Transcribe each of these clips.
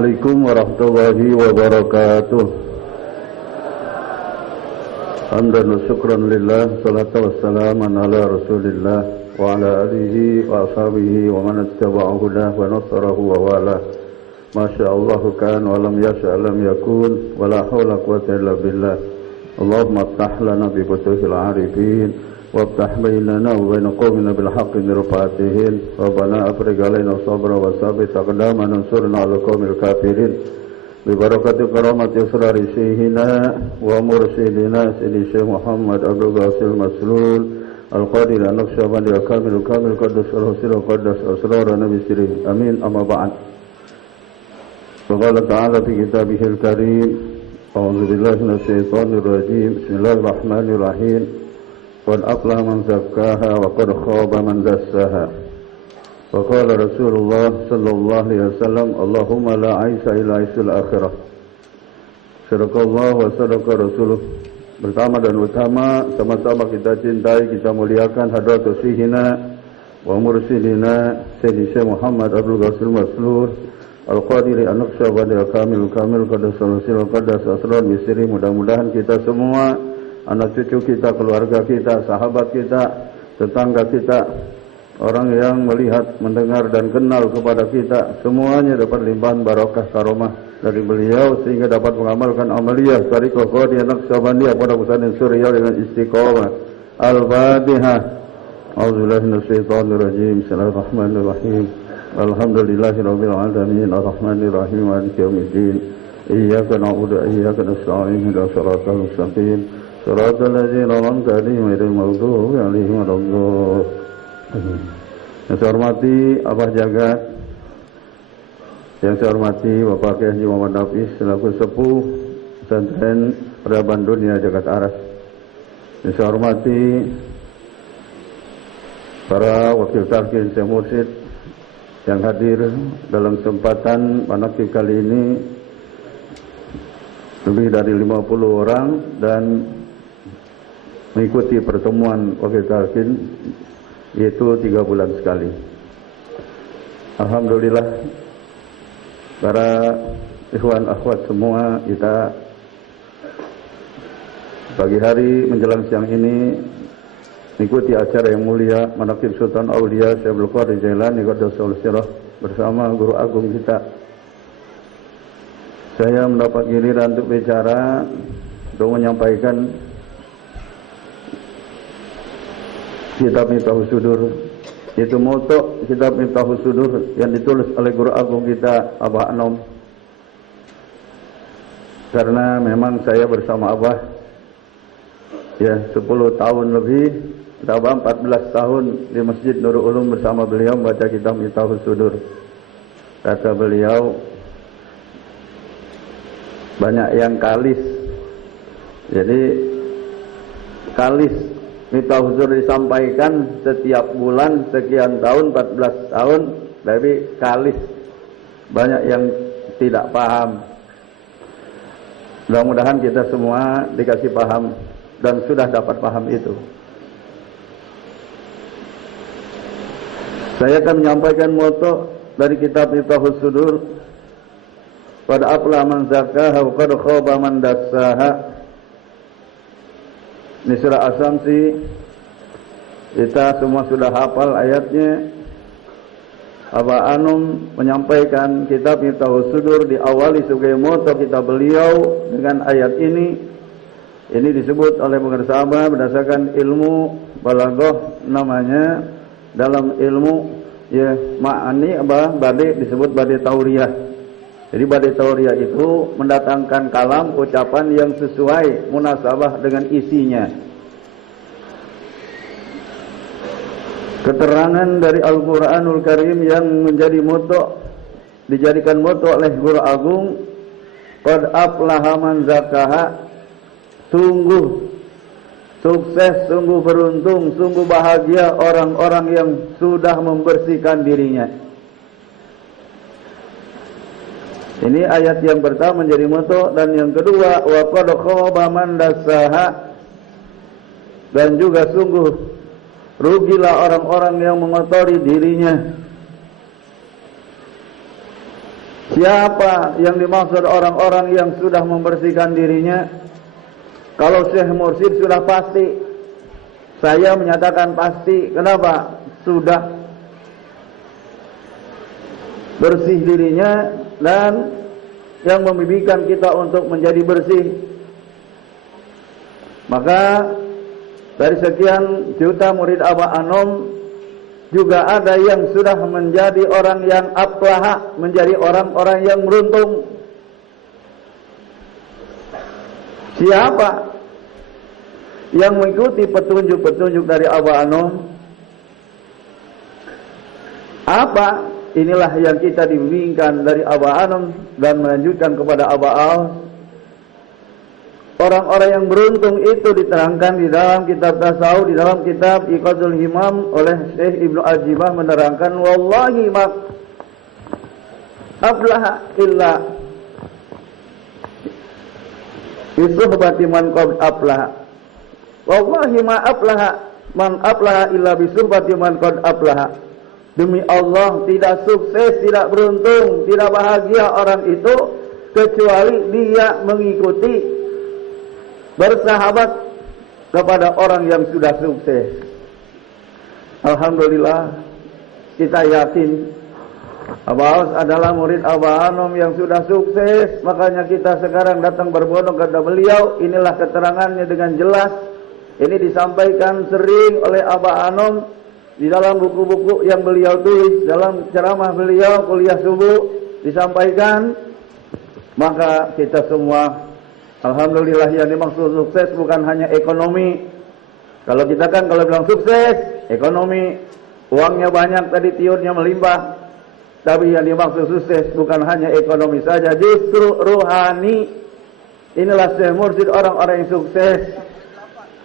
Assalamualaikum warahmatullahi wabarakatuh. Hamdan wa syukran lillah, salatu wassalaman ala rasulillah wa ala alihi wa ashabihi wa man ittaba'a hudah wa nasarahu wa wala. Masyaallah kan wa lam yasha' lam yakun wa la haula quwwata illa billah. Allahumma iftah lana bi futuhil arifin waftah bainana wa bain qaumina bil haqqi nirfatihin. Rabbana afrigh alaina sabra wa sabit aqdamana ansurna 'ala qaumil kafirin. Bi barakati karamati usrari syekhina wa mursyidina Sayyidi Syekh Muhammad Abdul Ghasil Maslul Al-Qadir An-Naqsyabandi Kamil Qaddas Al-Husil Qaddas Asrar Nabi Sirih. Amin. Amma ba'd. Qala ta'ala fi kitabihil karim. A'udzu billahi minasy syaithanir rajim. Bismillahirrahmanirrahim. Qad aflaha man zakkaha wa qad khaba man dassaha. Wa qala Rasulullah sallallahu alaihi wasallam, Allahumma la 'aisha illa 'aisul akhirah. Sadaqallahu wa sadaqa rasuluh. Pertama dan utama, sama-sama kita cintai, kita muliakan hadratus syekhina wa mursyidina Sayyidi Syekh Muhammad Abdul Ghasil Maslul Al-Qadiri An-Naqsyabandi Kamil Qaddas Al-Husil Qaddas Asrar Misri. Mudah-mudahan kita semua, anak cucu kita, keluarga kita, sahabat kita, tetangga kita, orang yang melihat, mendengar dan kenal kepada kita, semuanya dapat limpahan barakah karomah dari beliau sehingga dapat mengamalkan amaliyah tariqah Qadiyah Naqsyabandiyah pada pesantren Suriah dengan istiqomah. Al-Fatihah. A'udzubillahi minasyaitonir rajim. Bismillahirrahmanirrahim. Alhamdulillahirabbil alamin. Arrahmanirrahim. Maliki yaumiddin. Iyyaka na'budu wa iyyaka nasta'in. Ihdinas siratal mustaqim. Shiratal ladzina an'amta 'alaihim ghairil maghdubi 'alaihim waladdallin. Yang saya hormati Abah Jagat, yang saya hormati Bapak Kiai Haji Muhammad Nafis selaku sepuh pesantren Peradaban Dunia Jagat Aras. Yang saya hormati para wakil talqin Syekh Mursyid yang hadir dalam kesempatan manaqib kali ini, lebih dari 50 orang, dan mengikuti pertemuan wakil talqin yaitu 3 bulan sekali. Alhamdulillah, para ikhwan akhwat semua, kita pagi hari menjelang siang ini mengikuti acara yang mulia manaqib Sultan Aulia Syekh Abdul Qadir Jailani Qaddasallahu sirrah bersama guru agung kita. Saya mendapat giliran untuk bicara, untuk menyampaikan kitab Miftahus Sudur, itu moto kitab Miftahus Sudur yang ditulis oleh guru agung kita Abah Anom. Karena memang saya bersama Abah ya 10 tahun lebih, Abah 14 tahun di Masjid Nurul Ulum bersama beliau membaca kitab Miftahus Sudur. Kata beliau, banyak yang kalis. Jadi kalis Miftahus Sudur disampaikan setiap bulan sekian tahun, 14 tahun, tapi kalis, banyak yang tidak paham. Mudah-mudahan kita semua dikasih paham dan sudah dapat paham itu. Saya akan menyampaikan moto dari kitab Miftahus Sudur. Qad aflaha man zakkaha wa qad khaba man dassaha. Ini surah Asy-Syamsi. Kita semua sudah hafal ayatnya. Abah Anum menyampaikan kitab Miftahus Sudur diawali sebagai moto kitab beliau dengan ayat ini. Ini disebut oleh pengersabah berdasarkan ilmu balaghah, namanya dalam ilmu ya ma'ani badai disebut badai tauriyah. Jadi badai tauriyah itu mendatangkan kalam, ucapan yang sesuai munasabah dengan isinya. Keterangan dari Al-Quranul Karim yang menjadi moto, dijadikan moto oleh guru agung, qad aflaha man zakkaha, sungguh sukses, sungguh beruntung, sungguh bahagia orang-orang yang sudah membersihkan dirinya. Ini ayat yang pertama menjadi moto, dan yang kedua wa qad khaba man dassaha, dan juga sungguh rugilah orang-orang yang mengotori dirinya. Siapa yang dimaksud orang-orang yang sudah membersihkan dirinya? Kalau Syekh Mursyid sudah pasti, saya menyatakan pasti. Kenapa? Sudah bersih dirinya dan yang membimbingkan kita untuk menjadi bersih. Maka dari sekian juta murid Abah Anom, juga ada yang sudah menjadi orang yang aflaha, menjadi orang-orang yang beruntung. Siapa yang mengikuti petunjuk-petunjuk dari Abah Anom? Apa? Inilah yang kita dibimbingkan dari Abah Anom dan melanjutkan kepada Abah Al. Orang-orang yang beruntung itu diterangkan di dalam kitab tasawuf, di dalam kitab Iqazul Himam oleh Syekh Ibnu Al-Jibah menerangkan, wallahi ma aflaha illa bisuhbati man qad aflaha. Wallahi ma aflaha man aflaha illa bisuhbati man qad aflaha. Demi Allah, tidak sukses, tidak beruntung, tidak bahagia orang itu kecuali dia mengikuti, bersahabat kepada orang yang sudah sukses. Alhamdulillah, kita yakin Abah adalah murid Abah Anom yang sudah sukses. Makanya kita sekarang datang berbondong kepada beliau. Inilah keterangannya dengan jelas. Ini disampaikan sering oleh Abah Anom di dalam buku-buku yang beliau tulis, dalam ceramah beliau, kuliah subuh disampaikan. Maka kita semua, alhamdulillah, yang dimaksud sukses bukan hanya ekonomi. Kalau kita kan kalau bilang sukses, ekonomi, uangnya banyak, tadi tiurnya melimpah. Tapi yang dimaksud sukses bukan hanya ekonomi saja, justru ruhani. Inilah Syekh Mursyid, orang-orang yang sukses.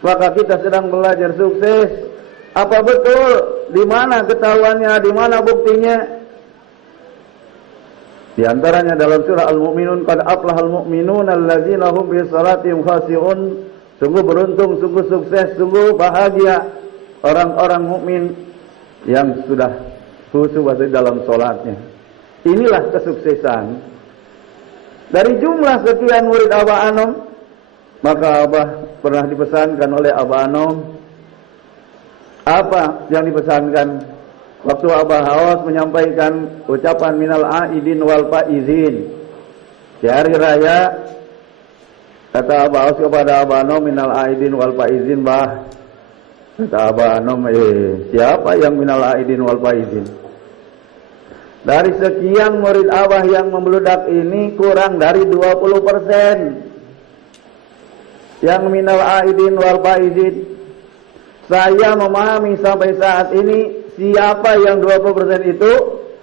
Maka kita sedang belajar sukses. Apa betul? Di mana ketahuannya? Di mana buktinya? Di antaranya dalam surah Al-Mu'minun, qad aflahal mu'minun alladzina hum fi salatihim khashi'un. Sungguh beruntung, sungguh sukses, sungguh bahagia orang-orang mukmin yang sudah khusyuk dalam salatnya. Inilah kesuksesan. Dari jumlah sekian murid Abah Anom, maka Abah pernah dipesankan oleh Abah Anom. Apa yang dipesankan? Waktu Abah Hawas menyampaikan ucapan minal aidin wal faizin di hari raya, kata Abah Hawas kepada Abah Anom, minal aidin wal faizin, bah. Kata Abah Anom, siapa yang minal aidin wal faizin? Dari sekian murid Abah yang membludak ini, kurang dari 20% yang minal aidin wal faizin. Saya memahami sampai saat ini, siapa yang 20% itu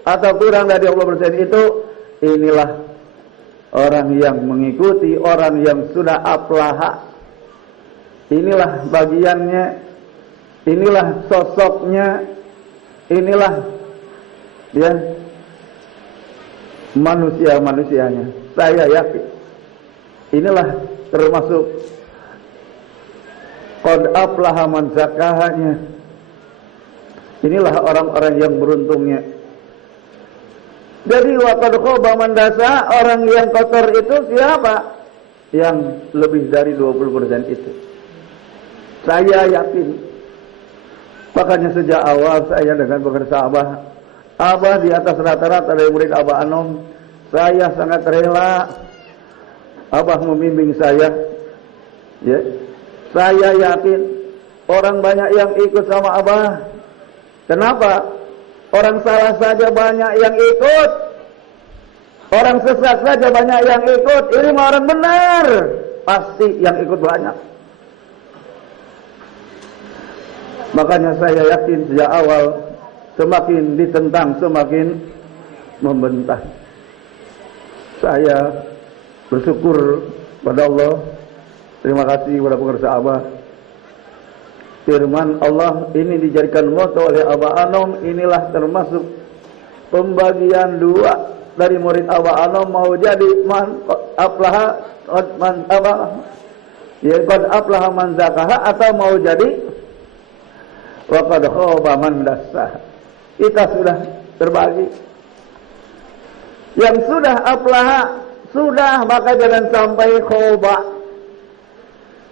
atau kurang dari 20% itu, inilah orang yang mengikuti, orang yang sudah aflaha. Inilah bagiannya, inilah sosoknya, inilah dia manusia-manusianya. Saya yakin inilah termasuk qad aflaha man zakahanya. Inilah orang-orang yang beruntungnya. Jadi wa qad khaba man dasa, orang yang kotor itu siapa? Yang lebih dari 20% itu. Saya yakin. Makanya sejak awal saya dengan bekerja Abah di atas rata-rata dari murid Abah Anom, saya sangat rela Abah membimbing saya. Ya. Saya yakin orang banyak yang ikut sama Abah. Kenapa? Orang salah saja banyak yang ikut, orang sesat saja banyak yang ikut. Ini mah orang benar, pasti yang ikut banyak. Makanya saya yakin sejak awal, semakin ditentang semakin membentang. Saya bersyukur pada Allah. Terima kasih kepada pemirsa Abah. Firman Allah ini dijadikan moto oleh Abah Anom. Inilah termasuk pembagian dua dari murid Abah Anom, mau jadi man aflaha man apa? Ya qad aflaha man zakaha, atau mau jadi wa qad khaba man dassaha. Kita sudah terbagi. Yang sudah aflaha, sudah, maka jangan sampai khoba.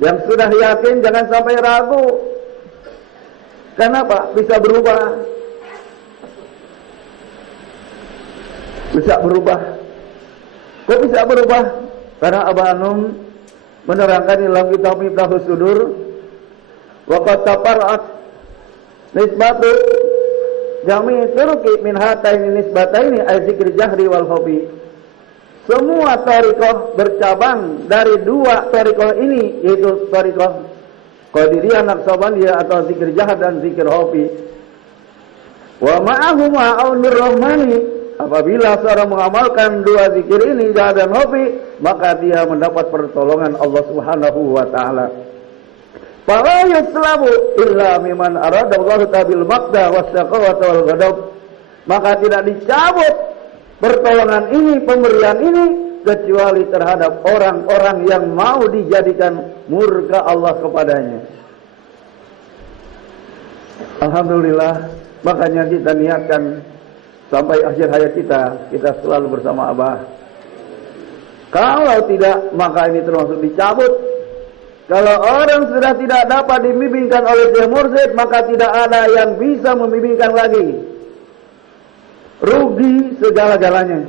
Yang sudah yakin jangan sampai ragu. Kenapa? Bisa berubah. Bisa berubah. Kok bisa berubah? Karena Abah Anum menerangkan dalam kitab Miftahus Sudur, waqad tafarra'at nisbatu jami' turuqi min hataini nisbataini ay zikri jahri wal hobi. Semua thariqah bercabang dari dua thariqah ini, yaitu thariqah Qadiriyah Naqsabandiyah atau zikir jahr dan zikir hobi. Wa ma'ahuma aunur rahmani, apabila seorang mengamalkan dua zikir ini, jahr dan hobi, maka dia mendapat pertolongan Allah Subhanahu wa taala. Fala yuslabu illa mimman arada Allah tabil maqda wasyaqawata wal ghadab. Maka tidak dicabut pertolongan ini, pemberian ini, kecuali terhadap orang-orang yang mau dijadikan murka Allah kepadanya. Alhamdulillah, makanya kita niatkan sampai akhir hayat kita selalu bersama Abah. Kalau tidak, maka ini termasuk dicabut. Kalau orang sudah tidak dapat dibimbingkan oleh Syekh Mursyid, maka tidak ada yang bisa membimbingkan lagi. Rugi segala-galanya.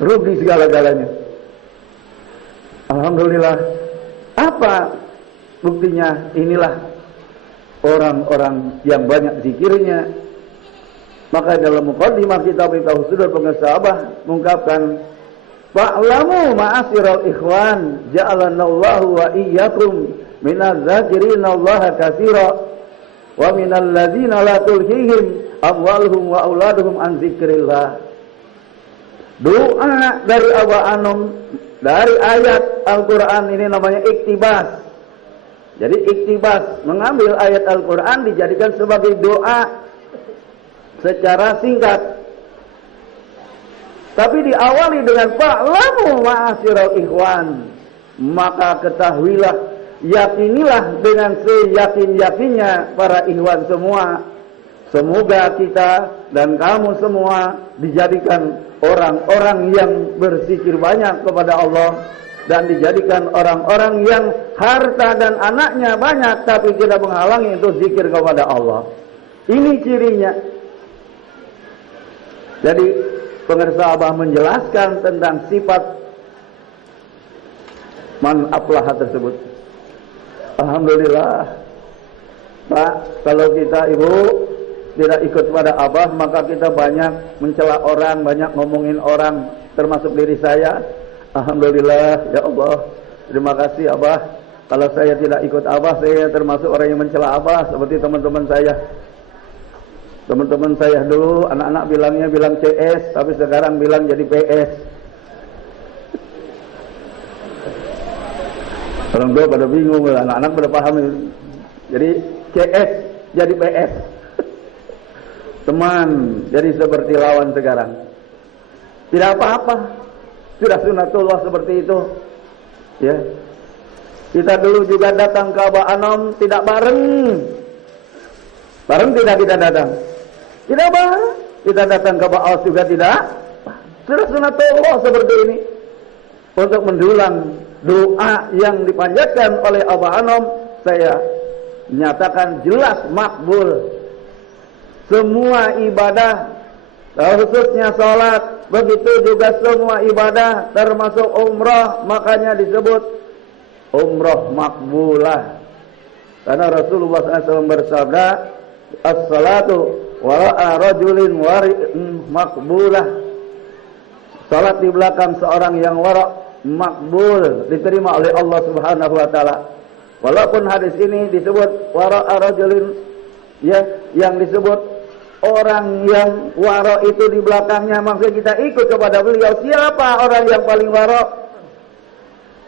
Rugi segala-galanya. Alhamdulillah. Apa buktinya? Inilah orang-orang yang banyak zikirnya. Maka dalam muqaddimah kitab Miftahus Sudur pengesabah mengungkapkan, fa'lamu ma'asyiral ikhwan ja'alanallahu wa iyyakum minaz zakirina Allah katsira wa minal ladzina la tulhihim amwaluhum wa auladuhum an zikrillah. Doa dari Abah Anum dari ayat Al-Qur'an ini namanya iktibas. Jadi iktibas, mengambil ayat Al-Qur'an dijadikan sebagai doa secara singkat. Tapi diawali dengan fa'lamu ma'asyiral ikhwan, maka ketahuilah, yakinilah dengan seyakin-yakinnya para ikhwan semua. Semoga kita dan kamu semua dijadikan orang-orang yang berzikir banyak kepada Allah, dan dijadikan orang-orang yang harta dan anaknya banyak tapi tidak menghalangi untuk zikir kepada Allah. Ini cirinya. Jadi pengersa Abah menjelaskan tentang sifat man aflaha tersebut. Alhamdulillah, Pak, kalau kita Ibu tidak ikut pada Abah, maka kita banyak mencela orang, banyak ngomongin orang, termasuk diri saya. Alhamdulillah, ya Allah, terima kasih Abah. Kalau saya tidak ikut Abah, saya termasuk orang yang mencela Abah, seperti teman-teman saya. Teman-teman saya dulu, anak-anak bilang CS, tapi sekarang bilang jadi PS. Orang tua pada bingung, anak-anak pada paham. Jadi CS jadi PS. Teman jadi seperti lawan sekarang. Tidak apa-apa, sudah sunatullah seperti itu. Ya, kita dulu juga datang ke Abah Anum tidak bareng. Bareng tidak kita datang. Tidak bareng. Kita datang ke Abah Aus juga tidak. Sudah sunatullah seperti ini. Untuk mendulang doa yang dipanjatkan oleh Abah Anum, saya nyatakan jelas makbul. Semua ibadah, khususnya sholat, begitu juga semua ibadah, termasuk umrah, makanya disebut umrah makbulah. Karena Rasulullah SAW bersabda, as-salatu wara'a rajulin makbulah. Salat di belakang seorang yang wara' makbul, diterima oleh Allah Subhanahu wa taala. Walaupun hadis ini disebut wara'a rajulin, ya, yang disebut orang yang wara' itu di belakangnya, maksudnya kita ikut kepada beliau. Siapa orang yang paling wara'?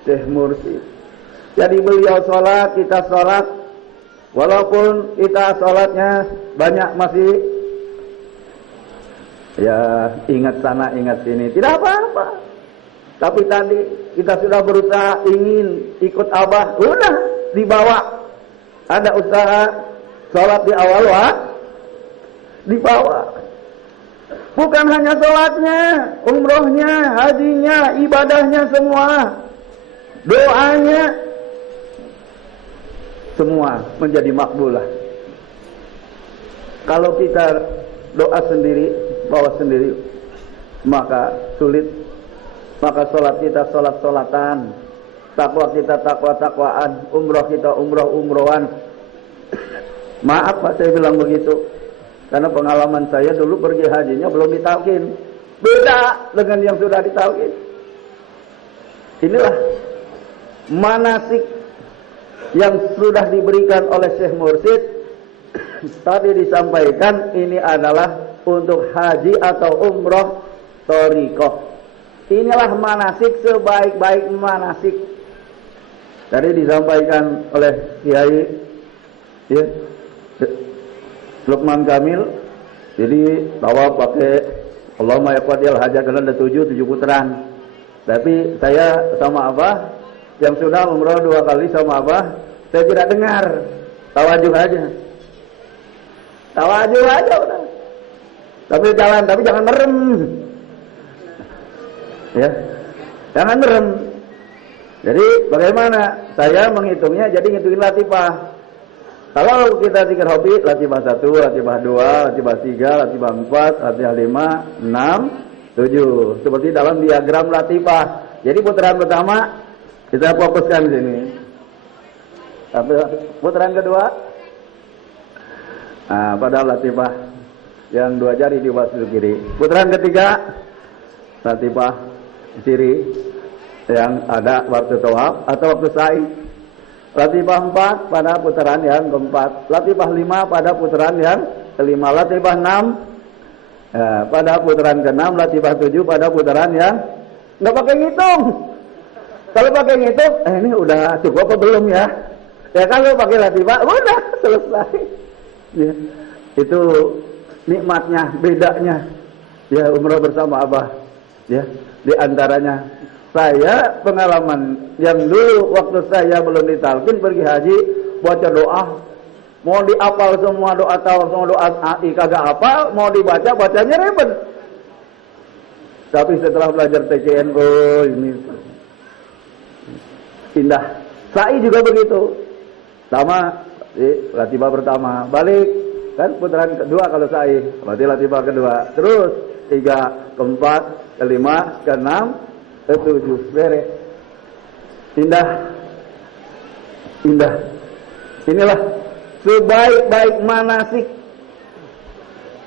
Syekh Mursyid. Jadi beliau sholat, kita sholat. Walaupun kita sholatnya banyak masih ya ingat sana ingat sini, tidak apa-apa. Tapi tadi kita sudah berusaha ingin ikut Abah, udah dibawa. Ada usaha sholat di awal waktu, dibawa. Bukan hanya sholatnya, umrohnya, hajinya, ibadahnya semua, doanya semua menjadi makbulah. Kalau kita doa sendiri, bawa sendiri, maka sulit. Maka sholat kita sholat-sholatan, takwa kita takwa-takwaan, umroh kita umroh-umrohan. Maaf Pak, saya bilang begitu. Karena pengalaman saya dulu pergi hajinya belum ditalkin. Beda dengan yang sudah ditalkin. Inilah manasik yang sudah diberikan oleh Syekh Mursyid. Tadi disampaikan ini adalah untuk haji atau umroh thariqah. Inilah manasik sebaik-baik manasik. Tadi disampaikan oleh Kiai ya, Lukman Kamil. Jadi tawaf pakai Allahumma yaqdil hajat, karena ada 7 putaran. Tapi saya sama Abah yang sudah umrah 2 kali sama Abah, saya tidak dengar. Tawajuh aja udah. Tapi jalan, tapi jangan merem. Ya, jangan merem. Jadi bagaimana? Saya menghitungnya, jadi ngitungin latifah. Kalau kita zikir hobi, latifah 1, latifah 2, latifah 3, latifah 4, latifah 5, 6, 7. Seperti dalam diagram latifah. Jadi putaran pertama kita fokuskan di sini. Tapi putaran kedua, pada latifah yang 2 jari di bawah sudut kiri. Putaran ketiga, latifah kiri yang ada waktu tawaf atau waktu sa'i. Latifah 4 pada putaran yang keempat. Latifah 5 pada putaran yang kelima. Latifah 6 pada putaran ke-6. Latifah 7 pada putaran yang nggak pakai ngitung. Kalau pakai ngitung, ini udah cukup apa belum ya? Ya kalau pakai latifah, udah selesai. Ya, itu nikmatnya, bedanya. Ya umrah bersama Abah. Ya, di antaranya. Saya pengalaman yang dulu waktu saya belum ditalkin pergi haji, baca doa, mau diapal semua doa tawaf, semua doa kagak apal, mau dibaca bacanya ribet. Tapi setelah belajar TCN, oh ini indah. Sa'i juga begitu, sama latifah pertama, balik kan putaran kedua kalau sa'i, berarti latifah kedua, terus 3, ke-4, ke-5, ke-6, ke-7, beres. Indah. Inilah sebaik-baik manasik.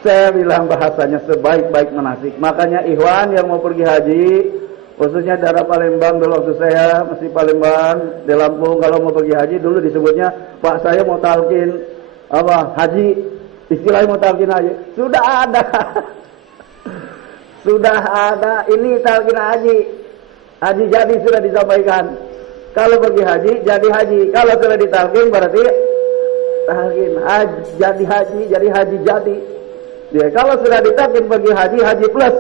Saya bilang bahasanya sebaik-baik manasik. Makanya ikhwan yang mau pergi haji, khususnya daerah Palembang, dulu waktu saya masih Palembang, di Lampung, kalau mau pergi haji dulu disebutnya, Pak saya mau talkin haji, istilahnya mau talkin haji. Sudah ada ini talkin haji. Haji jadi sudah disampaikan. Kalau pergi haji jadi haji. Kalau sudah ditalkin berarti talkin haji jadi haji jadi. Ya, kalau sudah ditalkin pergi haji plus.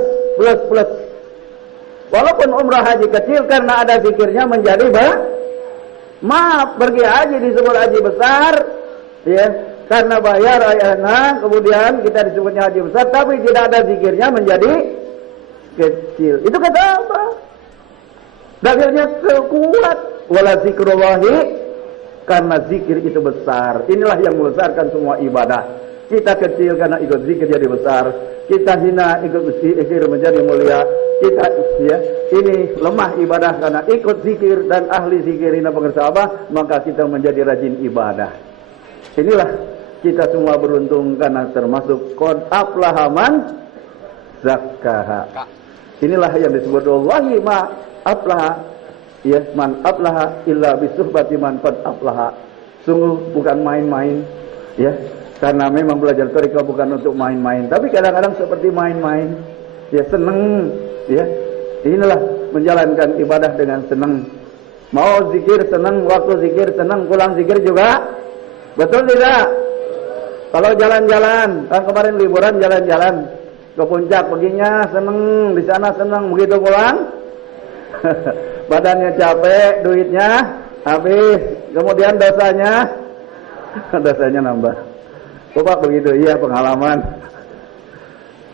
Walaupun umrah haji kecil karena ada zikirnya menjadi maaf, pergi haji disebut haji besar, ya, karena bayar ayana, kemudian kita disebutnya haji besar, tapi tidak ada zikirnya menjadi kecil. Itu kata apa? Dalilnya kuat. Wala zikrullahi, karena zikir itu besar. Inilah yang membesarkan semua ibadah. Kita kecil karena ikut zikir jadi besar. Kita hina ikut zikir menjadi mulia. Kita ini lemah ibadah karena ikut zikir dan ahli zikir ini pengersa apa? Maka kita menjadi rajin ibadah. Inilah kita semua beruntung karena termasuk qad aflaha man zakkaha. Inilah yang disebut wallahi ma aflaha, ya, man aflaha illa bisuhbati man qad aflaha. Sungguh bukan main-main, ya, karena memang belajar tarekat bukan untuk main-main, tapi kadang-kadang seperti main-main, ya, seneng, ya. Inilah menjalankan ibadah dengan senang. Mau zikir senang, waktu zikir senang, pulang zikir juga, betul tidak? Kalau jalan-jalan, kan kemarin liburan jalan-jalan ke puncak, perginya seneng, di sana seneng, begitu pulang badannya capek, duitnya habis, kemudian dosanya nambah. Coba begitu, iya pengalaman.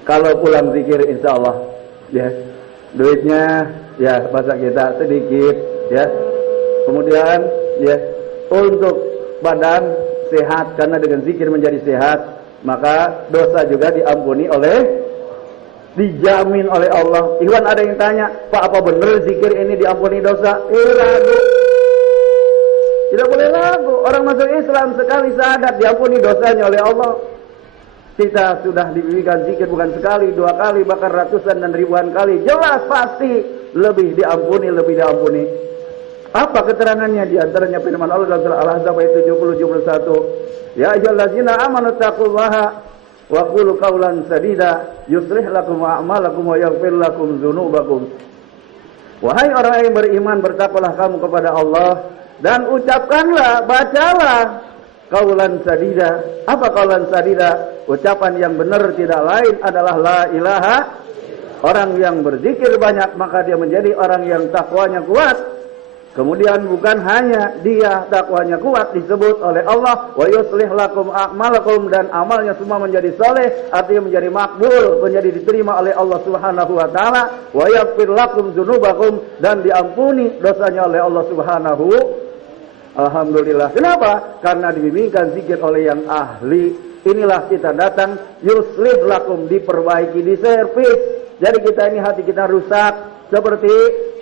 Kalau pulang zikir insya Allah ya duitnya ya bahasa kita sedikit ya. Kemudian ya untuk badan sehat karena dengan zikir menjadi sehat, maka dosa juga diampuni dijamin oleh Allah. Iwan ada yang tanya, Pak apa benar zikir ini diampuni dosa? Ragu. Tidak boleh ragu. Orang masuk Islam sekali syahadat diampuni dosanya oleh Allah. Kita sudah diberikan zikir bukan sekali, 2 kali, bahkan ratusan dan ribuan kali. Jelas pasti lebih diampuni. Apa keterangannya? Di antaranya firman Allah dalam surah Al-Ahzab ayat 70-71. Ya ayyuhallazina amanu taqullaha wa qulu qawlan sadida yuslih lakum a'malakum wa yaghfir lakum dzunubakum. Wahai orang yang beriman, bertakwalah kamu kepada Allah dan ucapkanlah, bacalah qaulan sadida. Apa qaulan sadida? Ucapan yang benar tidak lain adalah la ilaha. Orang yang berzikir banyak maka dia menjadi orang yang takwanya kuat. Kemudian bukan hanya dia takwanya kuat, disebut oleh Allah wa yuslih lakum a'malakum, dan amalnya semua menjadi soleh, artinya menjadi makbul, menjadi diterima oleh Allah Subhanahu wa taala, wa yaghfir lakum dzunubakum, dan diampuni dosanya oleh Allah Subhanahu. Alhamdulillah. Kenapa? Karena dibimbingkan zikir oleh yang ahli. Inilah kita datang, yuslih lakum, diperbaiki, diservis. Jadi kita ini hati kita rusak, seperti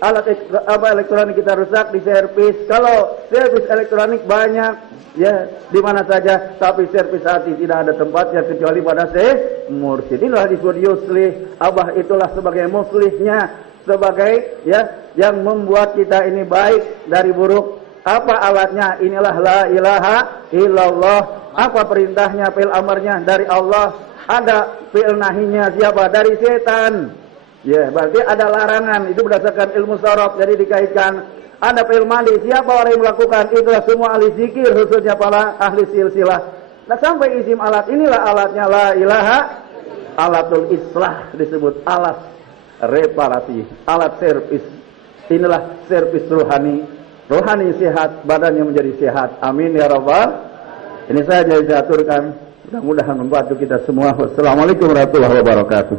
alat elektronik kita rusak, diservis. Kalau servis elektronik banyak, ya di mana saja, tapi servis hati tidak ada tempatnya kecuali pada mursyid. Inilah disebut yuslih. Abah itulah sebagai muslihnya, sebagai ya yang membuat kita ini baik dari buruk. Apa alatnya? Inilah la ilaha illallah. Apa perintahnya, fi'il amarnya dari Allah. Ada fi'il nahinya siapa? Dari setan. Ya, berarti ada larangan. Itu berdasarkan ilmu sharaf. Jadi dikaitkan. Ada fi'il madi. Siapa orang yang melakukan? Itulah semua ahli zikir, khususnya para ahli silsilah. Nah, sampai isim alat. Inilah alatnya la ilaha. Alatul islah disebut alat reparasi, alat servis. Inilah servis rohani. Rohani sehat, badannya menjadi sehat. Amin ya rabbal. Ini saja yang saya aturkan. Mudah-mudahan membantu kita semua. Wassalamualaikum warahmatullahi wabarakatuh.